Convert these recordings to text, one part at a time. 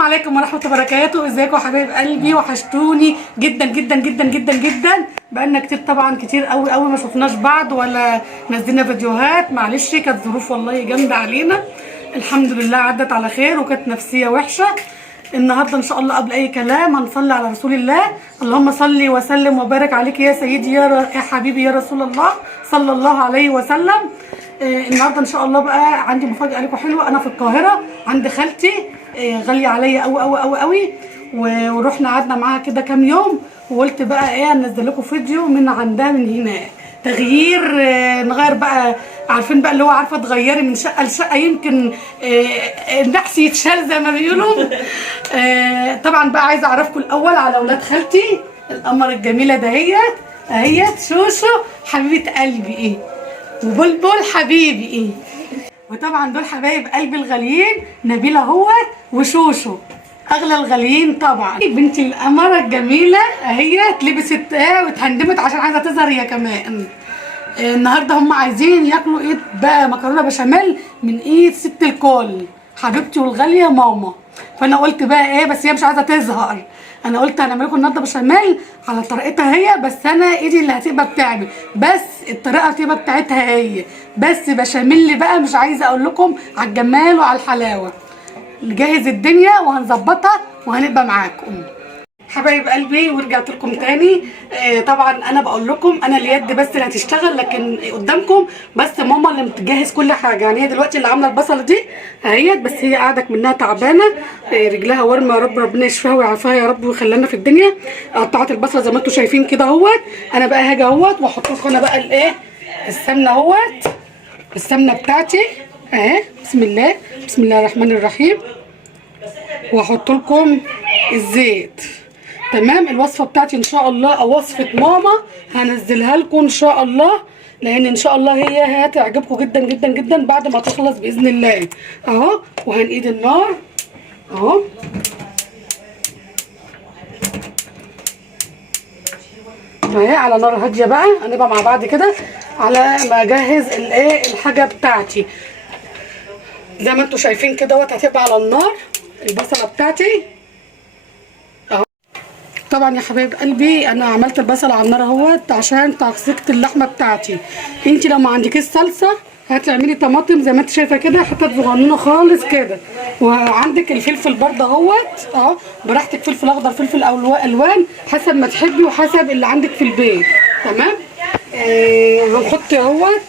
عليكم ورحمه الله وبركاته. ازيكم يا حبايب قلبي؟ وحشتوني جدا جدا جدا جدا جدا. بقالنا كتير طبعا كتير قوي قوي ما شفناش بعض ولا نزلنا فيديوهات. معلش كانت ظروف والله جامده علينا. الحمد لله عدت على خير وكانت نفسيه وحشه. النهارده ان شاء الله قبل اي كلام هنصلي على رسول الله. اللهم صل وسلم وبارك عليك يا سيدي يا حبيبي يا رسول الله صلى الله عليه وسلم. النهارده ان شاء الله بقى عندي مفاجاه لكم حلوه. انا في القاهره عند خالتي غاليه عليا قوي قوي قوي قوي، ورحنا قعدنا معاها كده كام يوم، وقلت بقى ايه انزل لكم فيديو من عندها من هنا تغيير. نغير بقى، عارفين بقى اللي هو عارفه تغيري من شقه لشقه، يمكن النحس يتشال زي ما بيقولوا. طبعا بقى عايزه اعرفكم الاول على اولاد خالتي القمر الجميله دهيت اهيت شوشو حبيبه قلبي ايه، وبلبل حبيبي ايه، وطبعا دول حبايب قلبي الغاليين نبيله اهوت وشوشو اغلى الغاليين طبعا. بنتي القمره الجميله اهيت لبست واتهندمت عشان عايزه تظهر هي كمان. النهارده هم عايزين ياكلوا ايه بقى؟ مكرونه بشاميل من ايد ست الكل حبيبتي والغاليه ماما. فانا قلت بقى ايه، بس هي مش عايزه تظهر. انا قلت هنعمل لكم النهارده بشاميل على طريقتها هي، بس انا ايدي اللي هتبقى بتعمل، بس الطريقه هتبقى بتاعتها هي، بس بشاميل بقى مش عايزه اقول لكم على الجمال وعلى الحلاوه. نجهز الدنيا وهنظبطها وهنبقى معاكم حبايب قلبي. ورجعت لكم تاني. طبعا انا بقول لكم انا اليد بس اللي هتشتغل، لكن قدامكم بس ماما اللي بتجهز كل حاجه. يعني هي دلوقتي اللي عامله البصله دي اهيت، بس هي قاعده منها تعبانه، رجلها ورمه، يا رب ربنا يشفيها ويعافيها يا رب ويخلينا في الدنيا. قطعت البصله زي ما انتم شايفين كده اهوت. انا بقى هاجي اهوت واحط لكم انا بقى الايه السمنه اهوت، السمنه بتاعتي اهي. بسم الله بسم الله الرحمن الرحيم. واحط لكم الزيت. تمام. الوصفه بتاعتي ان شاء الله او وصفه ماما هنزلها لكم ان شاء الله، لان ان شاء الله هي هتعجبكم جدا جدا جدا بعد ما تخلص باذن الله اهو. وهنقيد النار اهو. اهي على نار هاديه بقى. هنبقى مع بعض كده على ما اجهز الايه الحاجه بتاعتي. زي ما انتم شايفين كده هتبقى على النار البصله بتاعتي اهو. طبعا يا حبايب قلبي انا عملت البصل على النار اهوت عشان تسقية اللحمه بتاعتي. انت لو ما عندكيش صلصه هتعملي طماطم زي ما انت شايفه كده، حتت صغنونه خالص كده. وعندك الفلفل برده اهوت اهو براحتك، فلفل اخضر فلفل الوان حسب ما تحبي وحسب اللي عندك في البيت. تمام. هنحط اهوت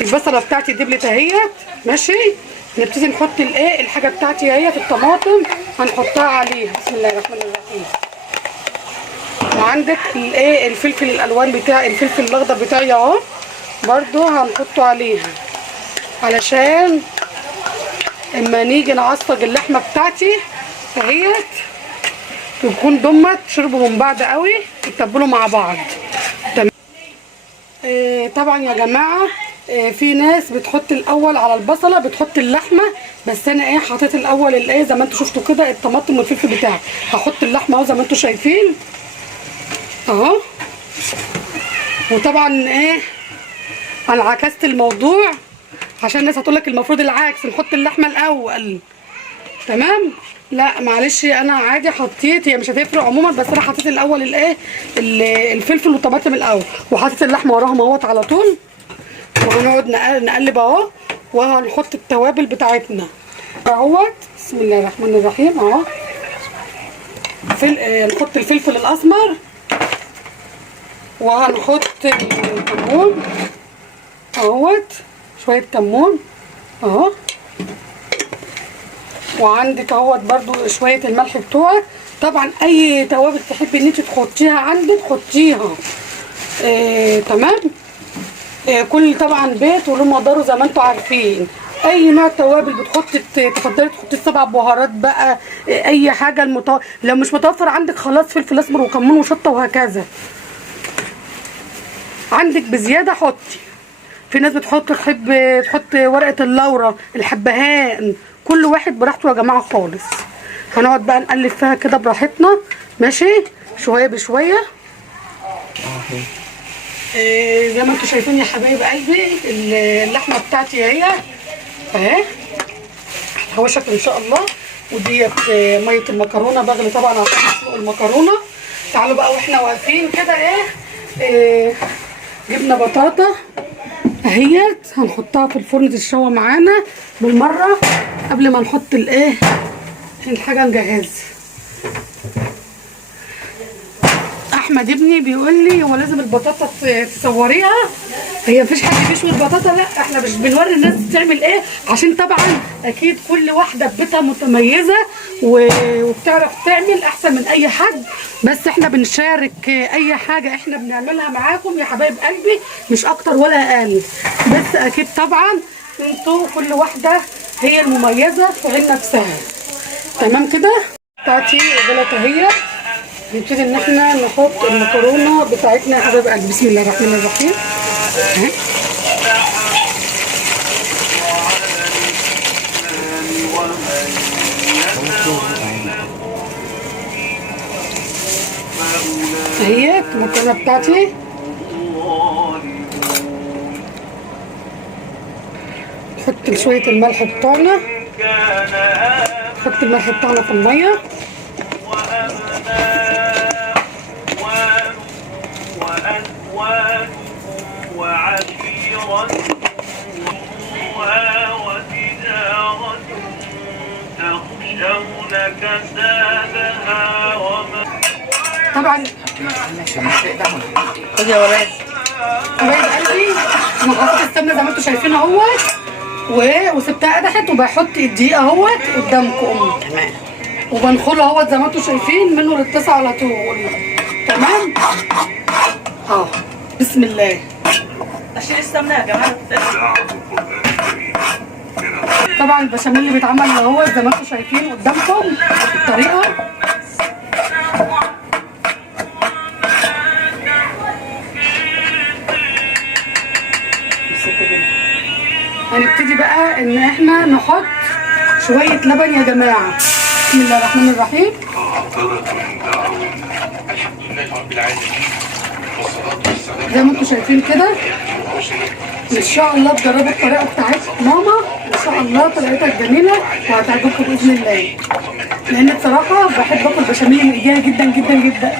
البصله بتاعتي دبلت اهيت. ماشي. نبتدي نحط الايه الحاجه بتاعتي اهي في الطماطم هنحطها عليها. بسم الله الرحمن الرحيم. وعندك الايه الفلفل الالوان بتاعي، الفلفل الاخضر بتاعي اهو برضو هنحطه عليها علشان اما نيجي نعصج اللحمه بتاعتي اهيت تكون دمت شربوا من بعض قوي يتبلوا مع بعض. تمام. طبعا يا جماعه في ناس بتحط الاول على البصله بتحط اللحمه، بس انا ايه حطيت الاول الايه زي ما انتم شفتوا كده الطماطم والفلفل بتاعي. هحط اللحمه اهو زي ما انتم شايفين اهو. وطبعا ايه انا عكست الموضوع عشان الناس هتقول لك المفروض العكس نحط اللحمه الاول. تمام. لا معلش انا عادي حطيت، هي مش هتفرق عموما، بس انا حطيت الاول الايه الفلفل والطماطم الاول وحطيت اللحمه وراهم اهوت على طول. وهنقعد نقلب اهو وهنحط التوابل بتاعتنا اهوت. بسم الله الرحمن الرحيم اهو. نحط الفلفل الاسمر وهنحط الكمون اهوت، شويه كمون اهو. وعندك اهوت برضو شويه الملح بتوعك. طبعا اي توابل تحبي ان انت تحطيها عندك حطيها. تمام. كل طبعا بيت وله مقداره زي ما انتم عارفين. اي نوع توابل بتحطي تفضلي تحطي 7 بهارات بقى، اي حاجه لو مش متوفر عندك خلاص فلفل اسمر وكمون وشطه وهكذا. عندك بزياده حطي. في ناس تحب تحط ورقه اللورة الحبهان، كل واحد براحته يا جماعه خالص. هنقعد بقى نقلب فيها كده براحتنا ماشي شويه بشويه. زي ما انتم شايفين يا حبايب قلبي اللحمه بتاعتي اهي هتهوشت ان شاء الله. وديت ميه المكرونه بغلي طبعا عشان اسلق المكرونه. تعالوا بقى واحنا واقفين كده جبنا بطاطا اهيت هنحطها في الفرن تتشوى معانا بالمره قبل ما نحط الحاجه نجهزها. احمد ابني بيقول لي هو لازم البطاطا تصوريها؟ هي مفيش حد بيشوي البطاطا، لا احنا مش بنوري الناس بتعمل ايه، عشان طبعا اكيد كل واحده في بيتها متميزه وبتعرف تعمل احسن من اي حد، بس احنا بنشارك اي حاجه احنا بنعملها معاكم يا حبايب قلبي، مش اكتر ولا اقل. بس اكيد طبعا انتوا كل واحده هي المميزه في عين نفسها. تمام كده بتاعتي غلطه اهي. نبتدي ان احنا نحط المكرونه بتاعتنا يا حبايب قلبي. بسم الله الرحمن الرحيم. اهي المكرونه بتاعتي. نحط شويه الملح بتاعنا، نحط الملح بتاعنا في الميه. طبعا خد يا ولاد حبايب قلبي انا حطيت السمنه زي ما انتم شايفين اهوت وسبتها قدحت، وبحط الدقيق اهوت قدامكم. تمام. وبنخله اهوت زي ما انتم شايفين منه للطاسه على طول. تمام. بسم الله. اشيل السمنه يا جماعه. طبعا البشاميل اللي بيتعمل اهوت زي ما انتم شايفين قدامكم الطريقه. هنبتدي بقى ان احنا نحط شويه لبن يا جماعه. بسم الله الرحمن الرحيم. زي ما انتم شايفين كده ان شاء الله تجربوا الطريقه بتاعت ماما، ان شاء الله طريقتها جميله وهتعجبكم باذن الله. لان بصراحه بحب اكل بشاميل من ايديها جدا جدا جدا،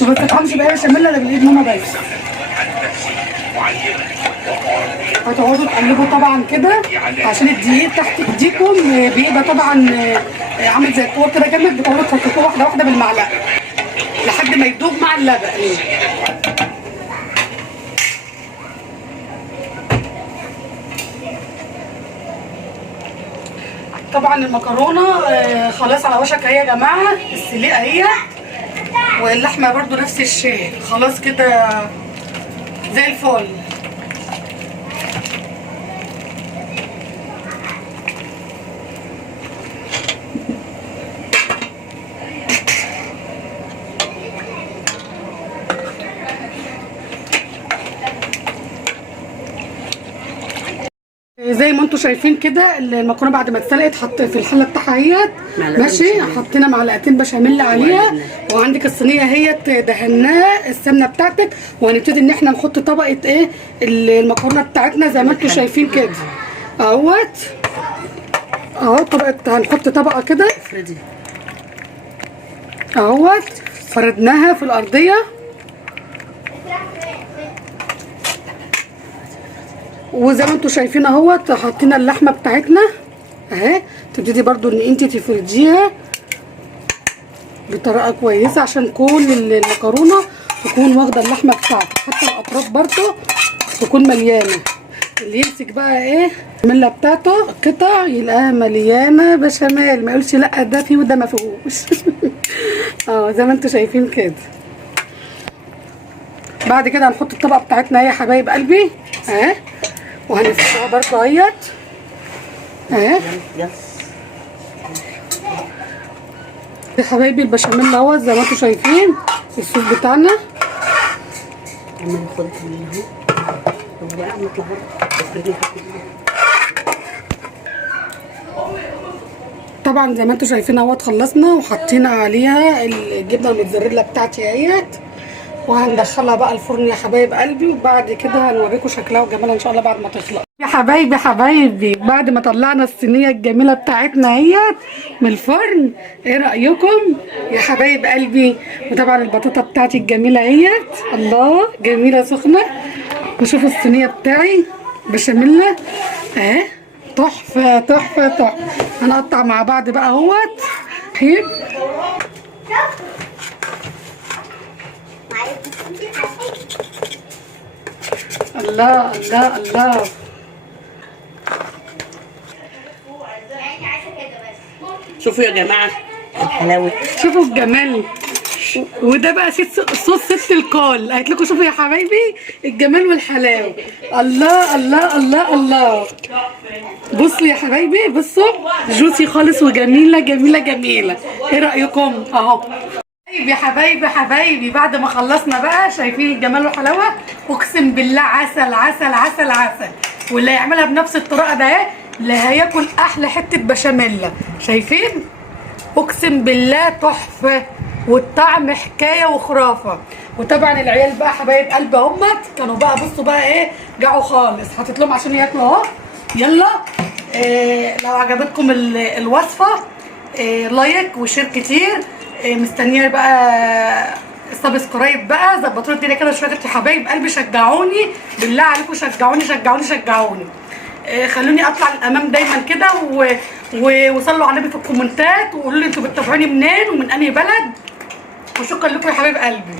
ما بستطعمش باي بشاميل الا بالايد ماما بس. هتقعدوا تقلبوا طبعا كده عشان الدقيق تحت ايديكم بيبقى طبعا عامل زي الكور كده جامد، بتقعدوا تفككوه واحده واحده بالمعلقه لحد ما يدوب مع اللبن. طبعا المكرونه خلاص على وشك اهي يا جماعه، السليقه اهي، واللحمه برضو نفس الشيء خلاص كده زي الفل. زي ما انتم شايفين كده المكرونه بعد ما اتسلقت حط في الحله بتاعها اهيت ماشي، حطينا معلقتين بشاميل عليها، وعندك الصينيه اهيت دهناها السمنه بتاعتك، وهنبتدي ان احنا نحط طبقه المكرونه بتاعتنا زي ما انتم شايفين كده اهوت اهو. طبقه هنحط طبقه كده اهوت فردناها في الارضيه، وزي ما انتم شايفين اهوت حطينا اللحمه بتاعتنا اهي. تبتدي برضو ان انت تفرديها بطريقه كويسه عشان كل المكرونه تكون واخده اللحمه بتاعتك، حتى الاطراف برضو تكون مليانه. اللي يمسك بقى البشاميل بتاعته قطع يلاقيها مليانه بشاميل، ما يقولش لا ده فيه وده ما فيهوش. زي ما انتم شايفين كده. بعد كده هنحط الطبقه بتاعتنا يا حبايب قلبي اهي، وهنفتحها برضه اهيت اهي يا حبايبي. البشاميل اهوت زي ما انتم شايفين الصوص بتاعنا. طبعا زي ما انتم شايفين اهوت خلصنا وحطينا عليها الجبنه الموتزاريلا بتاعتي اهيت، وهندخلها بقى الفرن يا حبايب قلبي، وبعد كده هنوريكم شكلها وجمالها ان شاء الله بعد ما تخلص. يا حبايبي حبايبي، بعد ما طلعنا الصينيه الجميله بتاعتنا اهيت من الفرن، ايه رايكم يا حبايب قلبي؟ وطبعا البطاطا بتاعتي الجميله اهيت، الله جميله سخنه. وشوفوا الصينيه بتاعي بشاميل اهي، تحفه تحفه تحفه. هنقطع مع بعض بقى اهوت. حلو. الله الله الله. شوفوا يا جماعه الحلاوه. شوفوا الجمال. وده بقى صوص ست الكل. قالت لكم شوفوا يا حبايبي الجمال والحلاوه. الله الله الله الله. بصوا يا حبايبي، بصوا جوسي خالص وجميله جميله جميله. ايه رايكم اهو؟ طيب يا حبايبي حبايبي، بعد ما خلصنا بقى، شايفين الجمال والحلاوه؟ اقسم بالله عسل عسل عسل عسل. واللي هيعملها بنفس الطريقه ده ايه، اللي هياكل احلى حته بشاميل. شايفين؟ اقسم بالله تحفه، والطعم حكايه وخرافه. وطبعا العيال بقى حبايب قلب همت كانوا بقى، بصوا بقى ايه، جاعوا خالص. حطيت لهم عشان ياكلوا اهو. يلا لو عجبتكم الوصفه لايك وشير كتير. مستنيه بقى سبسكرايب بقى، ظبطوا لي الدنيا كده شويه يا حبايب قلبي. شجعوني بالله عليكم، شجعوني شجعوني شجعوني. خلوني اطلع للامام دايما كده، وصلوا على النبي في الكومنتات، وقولوا لي انتوا بتتابعوني منين ومن انهي بلد. وشكرا لكم يا حبايب قلبي.